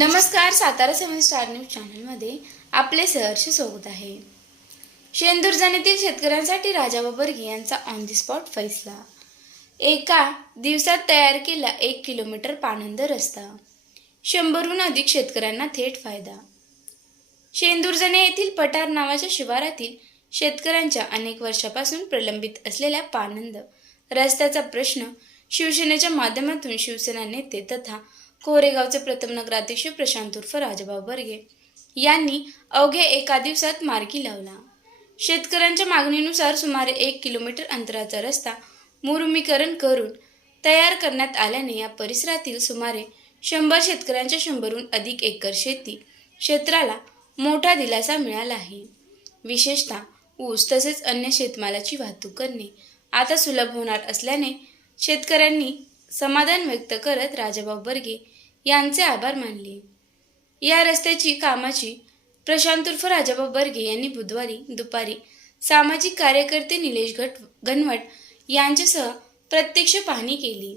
नमस्कार. Satara 7 star news चॅनलमध्ये आपले सहर्ष स्वागत आहे. शेंदुरजाणीतील शेतकऱ्यांसाठी राजाभाऊ बर्गे यांचा ऑन द स्पॉट फैसला. एका दिवसात तयार केला 1 किलोमीटर पाणंद रस्ता. 100हून अधिक शेतकऱ्यांना थेट फायदा. शेंदुरजाणे येथील पठार नावाच्या शिवारातील शेतकऱ्यांच्या अनेक वर्षापासून प्रलंबित असलेल्या पाणंद रस्त्याचा प्रश्न शिवसेनेच्या माध्यमातून शिवसेना नेते तथा कोरेगावचे प्रथम नगराध्यक्ष प्रशांत उर्फ राजाभाऊ बर्गे यांनी अवघ्या एका दिवसात मार्गी लावला. शेतकऱ्यांच्या मागणीनुसार सुमारे 1 किलोमीटर अंतराचा रस्ता मुरमीकरण करून तयार करण्यात आल्याने या परिसरातील सुमारे 100 शेतकऱ्यांच्या 100हून अधिक एकर शेती क्षेत्राला मोठा दिलासा मिळाला आहे. विशेषतः ऊस तसेच अन्य शेतमालाची वाहतूक करणे आता सुलभ होणार असल्याने शेतकऱ्यांनी समाधान व्यक्त करत राजाभाऊ बर्गे यांचे आभार मानले. या रस्त्याची कामाची प्रशांत उर्फ राजाभाऊ बर्गे यांनी बुधवारी दुपारी सामाजिक कार्यकर्ते निलेश घनवट यांच्यासह प्रत्यक्ष पाहणी केली.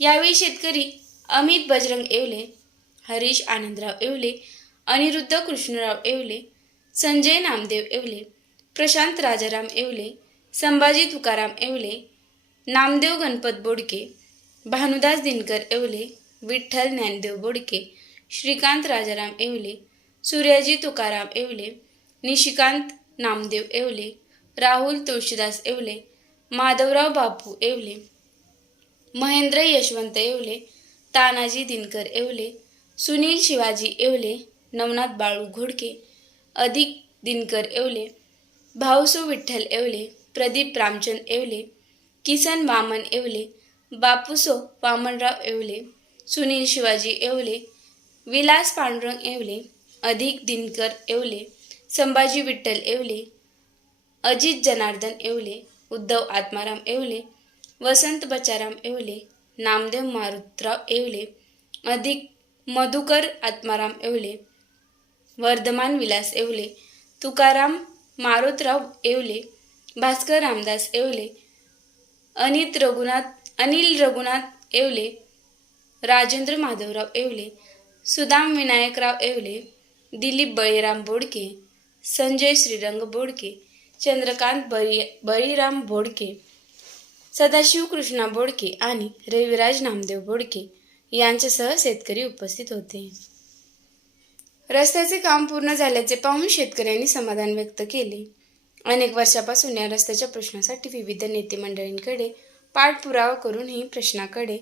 यावेळी शेतकरी अमित बजरंग येवले, हरीश आनंदराव येवले, अनिरुद्ध कृष्णराव येवले, संजय नामदेव येवले, प्रशांत राजाराम येवले, संभाजी तुकाराम येवले, नामदेव गणपत बोडके, भानुदास दिनकर येवले, विठ्ठल ज्ञानदेव बोडके, श्रीकांत राजाराम येवले, सूर्याजी तुकाराम येवले, निशिकांत नामदेव येवले, राहुल तुळशीदास येवले, माधवराव बापू येवले, महेंद्र यशवंत येवले, तानाजी दिनकर येवले, सुनील शिवाजी येवले, नवनाथ बाळू घोडके, अधिक दिनकर येवले, भाऊसो विठ्ठल येवले, प्रदीप रामचंद येवले, किसन वामन येवले, बापूसो वामनराव येवले, सुनील शिवाजी येवले, विलास पांडुरंग येवले, अधिक दिनकर येवले, संभाजी विठ्ठल येवले, अजित जनार्दन येवले, उद्धव आत्माराम येवले, वसंत बचाराम येवले, नामदेव मारुतराव येवले, अधिक मधुकर आत्माराम येवले, वर्धमान विलास येवले, तुकाराम मारुतराव येवले, भास्कर रामदास येवले, अनिल रघुनाथ येवले, राजेंद्र माधवराव येवले, सुदाम विनायकराव येवले, दिलीप बळीराम बोडके, संजय श्रीरंग बोडके, चंद्रकांत बळीराम बोडके, सदाशिव कृष्णा बोडके आणि रविराज नामदेव बोडके यांच्यासह शेतकरी उपस्थित होते. रस्त्याचे काम पूर्ण झाल्याचे पाहून शेतकऱ्यांनी समाधान व्यक्त केले. अनेक वर्षापासून या रस्त्याच्या प्रश्नासाठी विविध नेते मंडळींकडे पाठपुरावा करूनही प्रश्नाकडे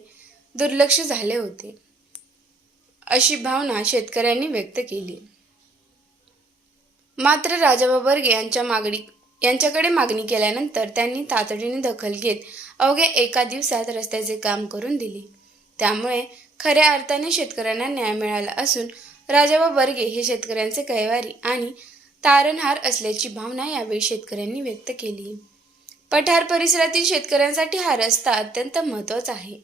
दुर्लक्ष झाले होते, अशी भावना शेतकऱ्यांनी व्यक्त केली. मात्र राजाभाऊ बर्गे यांच्याकडे मागणी केल्यानंतर त्यांनी तातडीने दखल घेत अवघ्या एका दिवसात रस्त्याचे काम करून दिले. त्यामुळे खऱ्या अर्थाने शेतकऱ्यांना न्याय मिळाला असून राजाभाऊ बर्गे हे शेतकऱ्यांचे कैवारी आणि तारणहार असल्याची भावना यावेळी शेतकऱ्यांनी व्यक्त केली. पठार परिसरातील शेतकऱ्यांसाठी हा रस्ता अत्यंत महत्त्वाचा आहे.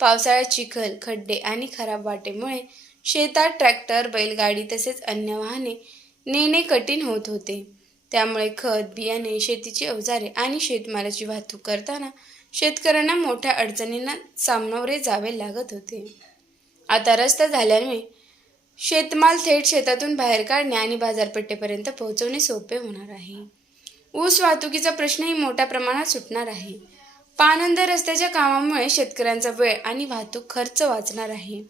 पावसाळ्यात चिखल, खड्डे आणि खराब वाटेमुळे शेतात ट्रॅक्टर, बैलगाडी तसेच अन्य वाहने नेणे कठीण होत होते. त्यामुळे खत, बियाणे, शेतीची अवजारे आणि शेतमालाची वाहतूक करताना शेतकऱ्यांना मोठ्या अडचणींना सामोरे जावे लागत होते. आता रस्ता झाल्याने शेतमाल थेट शेतातून बाहेर काढणे आणि बाजारपेठेपर्यंत पोहोचवणे सोपे होणार आहे. ऊस वाहतुकीचा प्रश्नही मोठ्या प्रमाणात सुटणार आहे. पाणंद रस्त्याच्या कामामुळे शेतकऱ्यांचा वेळ आणि वाहतूक खर्च वाचणार आहे.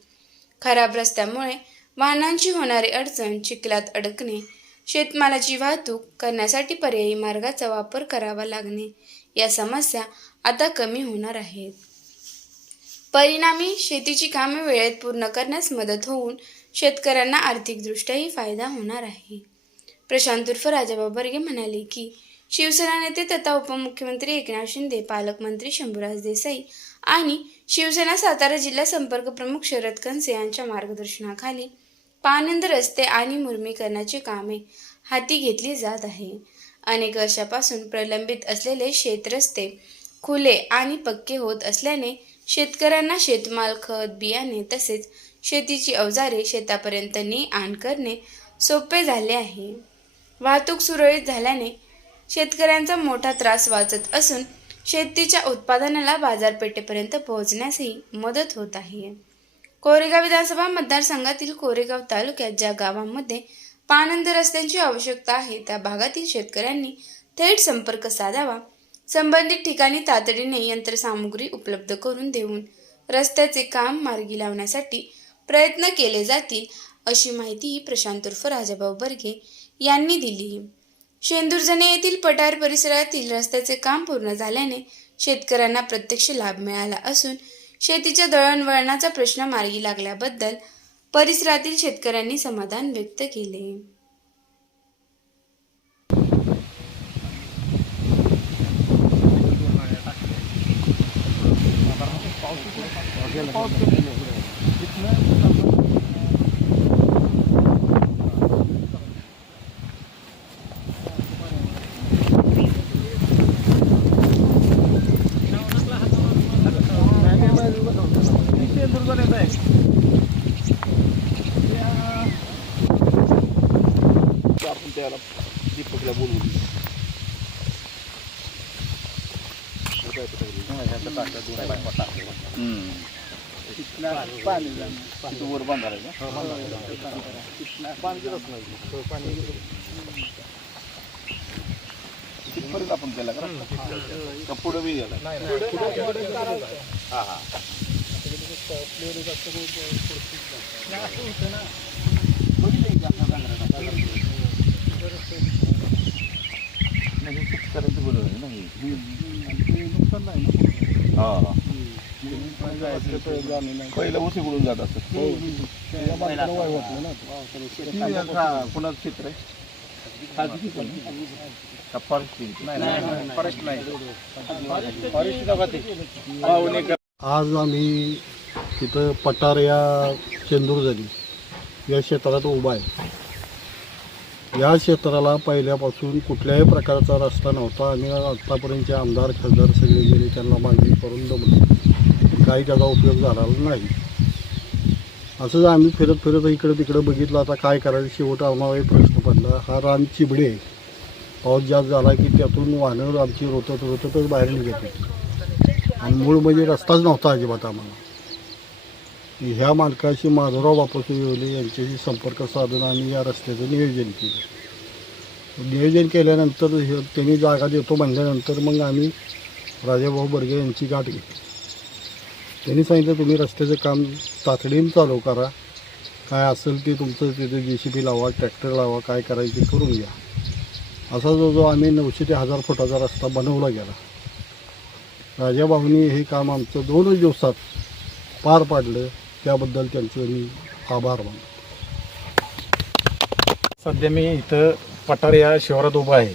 खराब रस्त्यामुळे वाहनांची होणारी अडचण, चिखलात अडकणे, शेतमालाची वाहतूक करण्यासाठी पर्यायी मार्गाचा वापर करावा लागणे या समस्या आता कमी होणार आहेत. परिणामी शेतीची कामे वेळेत पूर्ण करण्यास मदत होऊन शेतकऱ्यांना आर्थिकदृष्ट्याही फायदा होणार आहे. प्रशांत उर्फ राजाभाऊ बर्गे म्हणाले की शिवसेना नेते तथा उपमुख्यमंत्री एकनाथ शिंदे, पालकमंत्री शंभूराज देसाई आणि शिवसेना सातारा जिल्हा संपर्क प्रमुख शरद कनसे यांच्या मार्गदर्शनाखाली पाणंद रस्ते आणि मुरमीकरणाची कामे हाती घेतली जात आहे. अनेक वर्षापासून प्रलंबित असलेले शेतरस्ते खुले आणि पक्के होत असल्याने शेतकऱ्यांना शेतमाल, खत, बियाणे तसेच शेतीची अवजारे शेतापर्यंत ने-आण करणे सोपे झाले आहे. वाहतूक सुरळीत झाल्याने शेतकऱ्यांचा मोठा त्रास वाचत असून शेतीच्या उत्पादनाला बाजारपेठेपर्यंत पोहोचण्यासही मदत होत आहे. कोरेगाव विधानसभा मतदारसंघातील कोरेगाव तालुक्यात ज्या गावांमध्ये पाणंद रस्त्यांची आवश्यकता आहे त्या भागातील शेतकऱ्यांनी थेट संपर्क साधावा. संबंधित ठिकाणी तातडीने यंत्रसामुग्री उपलब्ध करून देऊन रस्त्याचे काम मार्गी लावण्यासाठी प्रयत्न केले जातील, अशी माहिती प्रशांत उर्फ राजाभाऊ बर्गे यांनी दिली. शेंदुरजणे येथील पठार परिसरातील रस्त्याचे काम पूर्ण झाल्याने शेतकऱ्यांना प्रत्यक्ष लाभ मिळाला असून शेतीच्या दळणवळणाचा प्रश्न मार्गी लागल्याबद्दल परिसरातील शेतकऱ्यांनी समाधान व्यक्त केले. आपण त्याला दीपकला बोलवू वर बांधार तिथपर्यंत आपण केला का पुढे बी गेला. हा हा शेतकऱ्यांचं बरोबर आहे नाही नुकसान नाही. हा पहिलं उशीकडून जात असत. कुणाचं क्षेत्र आहे? आज आम्ही तिथं पठार या शेंदुरजणी या क्षेत्रात उभा आहे. या क्षेत्राला पहिल्यापासून कुठल्याही प्रकारचा रस्ता नव्हता आणि आत्तापर्यंतचे आमदार खासदार सगळे गेले, त्यांना मागणी करून दमले, काही त्याचा उपयोग झाला नाही. असंच आम्ही फिरत फिरत इकडं तिकडं बघितलं. आता काय करायचं, शेवट आम्हाला एक प्रश्न पडला. हा रान चिबडे आहे, पाऊस जास्त झाला की त्यातून वाहनं आमची रोततच बाहेर निघत होती आणि मूळ म्हणजे रस्ताच नव्हता अजिबात आम्हाला. ह्या मालकाशी माधवराव बापूजी येवले यांच्याशी संपर्क साधून आम्ही या रस्त्याचं नियोजन केलं. नियोजन केल्यानंतर त्यांनी जागा देतो म्हणल्यानंतर मग आम्ही राजाभाऊ बर्गे यांची गाठ घेतली. त्यांनी सांगितलं तुम्ही रस्त्याचं काम तातडीने चालू करा, काय असेल ते तुमचं तिथे JCB लावा, ट्रॅक्टर लावा, काय करायचं ते करून घ्या. असा जो आम्ही 900 ते 1000 फुटाचा रस्ता बनवला गेला. राजाभाऊंनी हे काम आमचं 2 दिवसात पार पाडलं, त्याबद्दल त्यांचं मी आभार मानतो. सध्या मी इथं पठार या शिवारात उभा आहे.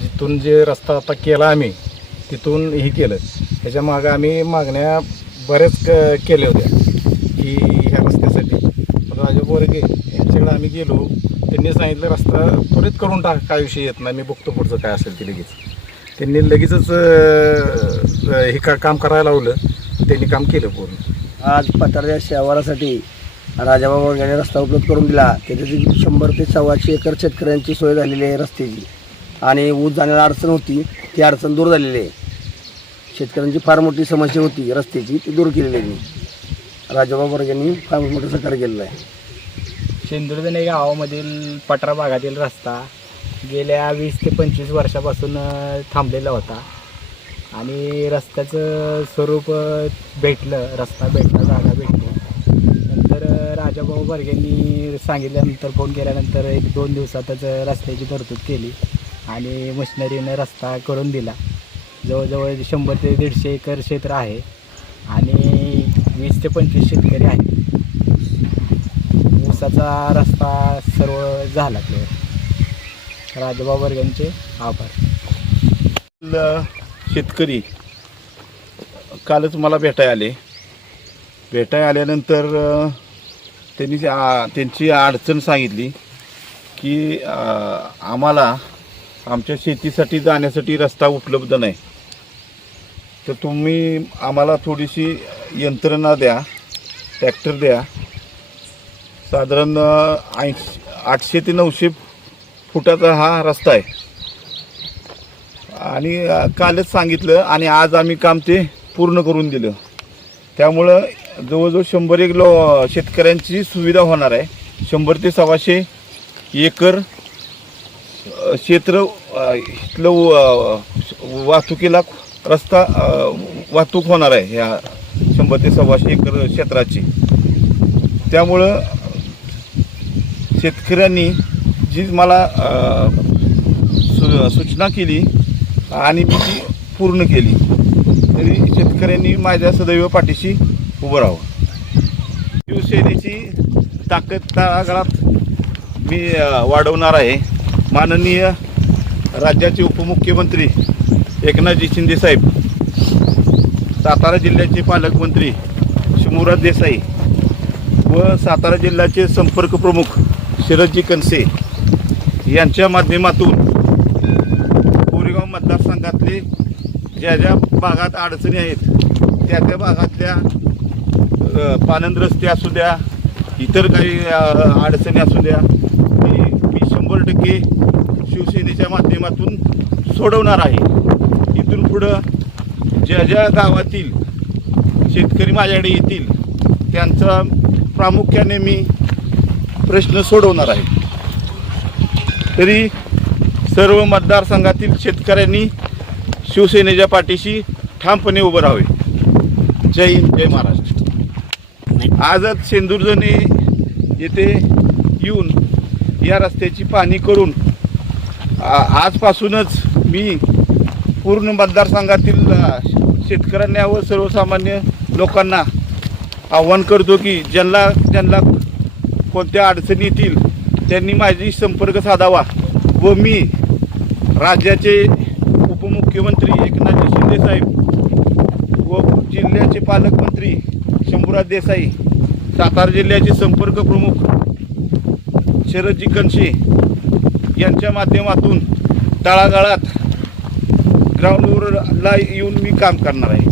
जिथून जे रस्ता आता केला आम्ही तिथून हे केलं. त्याच्या मागं आम्ही मागण्या बऱ्याच केल्या होत्या की ह्या रस्त्यासाठी. पण राजाभाऊ बर्गे यांच्याकडे आम्ही गेलो, त्यांनी सांगितलं रस्ता त्वरित करून टाक, काय विषय येत नाही, मी बघतो पुढचं काय असेल ते लगेच. त्यांनी लगेचच हे काम करायला लावलं, त्यांनी काम केलं पूर्ण. आज पठार या शहरासाठी राजाभाऊ बर्गे रस्ता उपलब्ध करून दिला. त्याच्याची 100 ते 125 एकर शेतकऱ्यांची सोय झालेली आहे रस्त्याची, आणि ऊस जाण्याला अडचण होती, ती अडचण दूर झालेली आहे. शेतकऱ्यांची फार मोठी समस्या होती रस्त्याची, ती दूर केलेली आहे. राजाभाऊ बर्गेंनी फार मोठं सहकार्य केलेलं आहे. शेंदुरजणे गावामधील पठार भागातील रस्ता गेल्या 20 ते 25 वर्षापासून थांबलेला होता आणि रस्त्याचं स्वरूप भेटलं, रस्ता भेटला, जागा भेटली. नंतर राजाभाऊ बर्गेंनी सांगितल्यानंतर, फोन केल्यानंतर 1-2 दिवसातच रस्त्याची तरतूद केली आणि मशिनरीनं रस्ता करून दिला. जवळजवळ 100 ते 150 एकर क्षेत्र आहे आणि 20 ते 25 शेतकरी आहेत. ऊसाचा रस्ता सर्व झाला. राजाभाऊ बर्गेंचे आभार. शेतकरी कालच मला भेटायला आल्यानंतर त्यांनी त्यांची अडचण सांगितली की आम्हाला आमच्या शेतीसाठी जाण्यासाठी रस्ता उपलब्ध नाही, तर तुम्ही आम्हाला थोडीशी यंत्रणा द्या, ट्रॅक्टर द्या. साधारण 800 ते 900 फुटाचा हा रस्ता आहे आणि कालच सांगितलं आणि आज आम्ही काम ते पूर्ण करून दिलं. त्यामुळं जवळजवळ 100 शेतकऱ्यांची सुविधा होणार आहे. 100 ते 125 एकर क्षेत्र इथलं वाहतुकीला रस्ता वाहतूक होणार आहे ह्या 100 ते 125 एकर क्षेत्राची. त्यामुळं शेतकऱ्यांनी जी मला सूचना केली आणि मी ती पूर्ण केली, तरी शेतकऱ्यांनी माझ्या सदैव पाठीशी उभं राहावं. शिवसेनेची ताकद तळागाळात मी वाढवणार आहे. माननीय राज्याचे उपमुख्यमंत्री एकनाथजी शिंदे साहेब, सातारा जिल्ह्याचे पालकमंत्री शंभूराज देसाई व सातारा जिल्ह्याचे संपर्क प्रमुख शरदजी कनसे यांच्या माध्यमातून कोरेगाव मतदारसंघातले ज्या ज्या भागात अडचणी आहेत त्या त्या भागातल्या पानंद रस्ते असू द्या, इतर काही अडचणी असू द्या, मी 100% शिवसेनेच्या माध्यमातून सोडवणार आहे. इथून पुढं ज्या ज्या गावातील शेतकरी माझ्याकडे येतील त्यांचा प्रामुख्याने मी प्रश्न सोडवणार आहे. तरी सर्व मतदारसंघातील शेतकऱ्यांनी शिवसेनेच्या पाठीशी ठामपणे उभं राहावे. जय हिंद, जय महाराष्ट्र. आजच शेंदुरजणे येथे येऊन या रस्त्याची पाहणी करून आजपासूनच मी पूर्ण मतदारसंघातील शेतकऱ्यांना व सर्वसामान्य लोकांना आव्हान करतो की ज्यांना कोणत्या अडचणी येतील त्यांनी माझी संपर्क साधावा व मी राज्याचे उपमुख्यमंत्री एकनाथजी शिंदे साहेब व जिल्ह्याचे पालकमंत्री शंभूराज देसाई, सातारा जिल्ह्याचे संपर्क प्रमुख शरदजी कनसे यांच्या माध्यमातून तळागाळात ग्राउंडवरला येऊन मी काम करणार आहे.